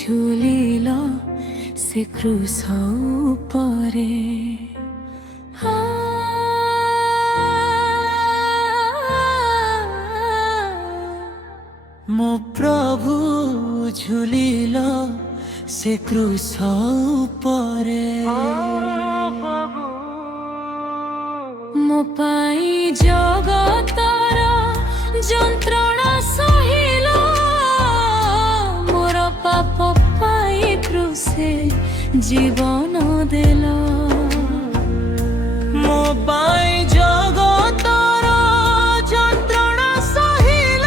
ঝুলিল সে ক্রুশ উপরে। ମୋ ପ୍ରଭୁ ଝୁଲିଲ ସେ କ୍ରୁଶ ଉପରେ। ମୋ ପାଇଁ ଜଗତର ଯନ୍ତ୍ରଣା ସହିଲ, ମୋର ପାପ ପାଇଁ କ୍ରୁଶେ ଜୀବନ ଦେଲ। ମୋ ପାଇଁ ଜଗତର ଯନ୍ତ୍ରଣା ସହିଲ,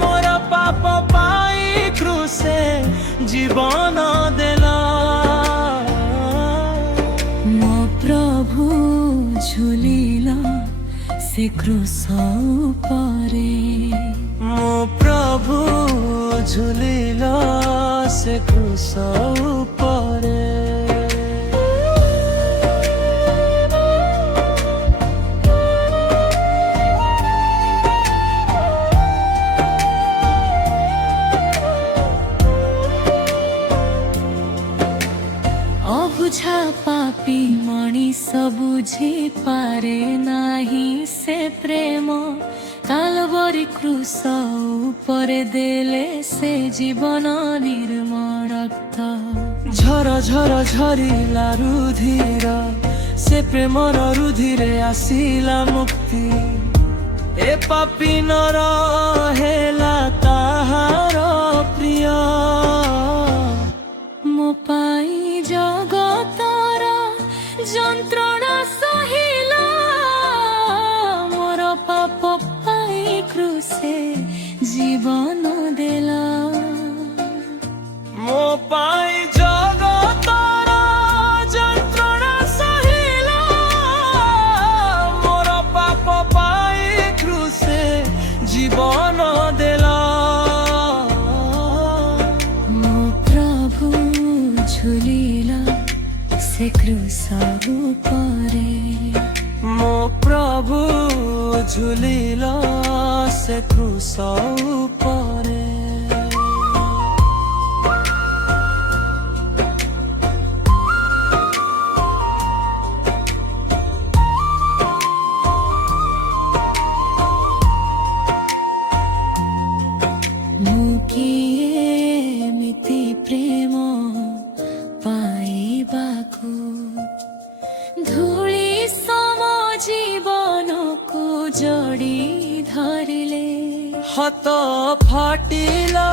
ମୋର ପାପ ପାଇଁ କ୍ରୁଶେ ଜୀବନ ଦେଲ। ମୋ ପ୍ରଭୁ ଝୁଲିଲ ସେ କ୍ରୁଶ ଉପରେ। ମୋ ପ୍ରଭୁ ଝୁଲିଲ ସେ କ୍ରୁଶ ଉପରେ। ଅବୁଝା ପାପୀ ମଣିଷ ବୁଝି ପାରେ ନାହିଁ ସେ ପ୍ରେମ, କାଲବରୀ କ୍ରୁଶ ଉପରେ ଦେଲେ ସେ ଜୀବନ ନିର୍ମଳ ରକ୍ତ। ଝର ଝର ଝରିଲା ରୁଧିର, ସେ ପ୍ରେମର ରୁଧିରେ ଆସିଲା ମୁକ୍ତି। ଏ ପାପୀ ନର ହେଲା ତାହାର ପ୍ରିୟ। ମୋ ପାଇଁ ଜଗତର ଯନ୍ତ୍ରଣା ସହିଲ, ମୋର ପାପ ପାଇଁ କ୍ରୁଶେ ଜୀବନ ଦେଲ। ମୋ ପାଇଁ ଜଗତର ଯନ୍ତ୍ରଣା ସହିଲ, ମୋର ପାପ ପାଇଁ କ୍ରୁଶେ ଜୀବନ ଦେଲ। ମୋ ପ୍ରଭୁ ଝୁଲିଲ ସେ କ୍ରୁଶ ଉପରେ। ମୋ ପ୍ରଭୁ ଝୁଲିଲ ସେ କ୍ରୁଶ ଉପରେ। ମୁଁ କିଏ ଏମିତି ପ୍ରେମ ପାଇବାକୁ, ଧୂଳି ସମ ଜୀବନକୁ ଯୋଡ଼ି ଧରିଲେ। ହାତ ଫାଟିଲା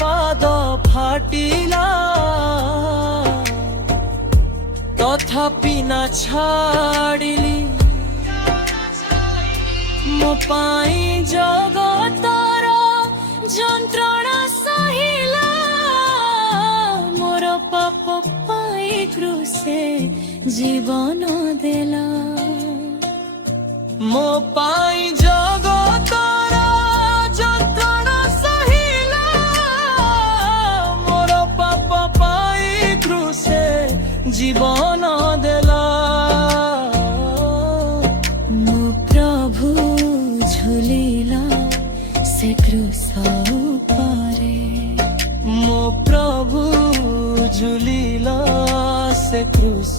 ପାଦ ଫାଟିଲା, ତଥାପି ନା ଛାଡ଼ିଲି। ମୋ ପାଇଁ ଜଗତର ଯନ୍ତ୍ରଣା ସହିଲ, ମୋର ପାପ ପାଇଁ କ୍ରୁଶେ ଜୀବନ ଦେଲ। ମୋ ପାଇଁ ଜଗତର ଯନ୍ତ୍ରଣା ସହିଲ, ମୋର ପାପ ପାଇଁ କ୍ରୁଶେ ଜୀବନ ଦେଲ। ମୋ ପ୍ରଭୁ ଝୁଲିଲ ସେ କ୍ରୁଶ ଉପରେ। ମୋ ପ୍ରଭୁ ଝୁଲିଲ ସେ କ୍ରୁଶ।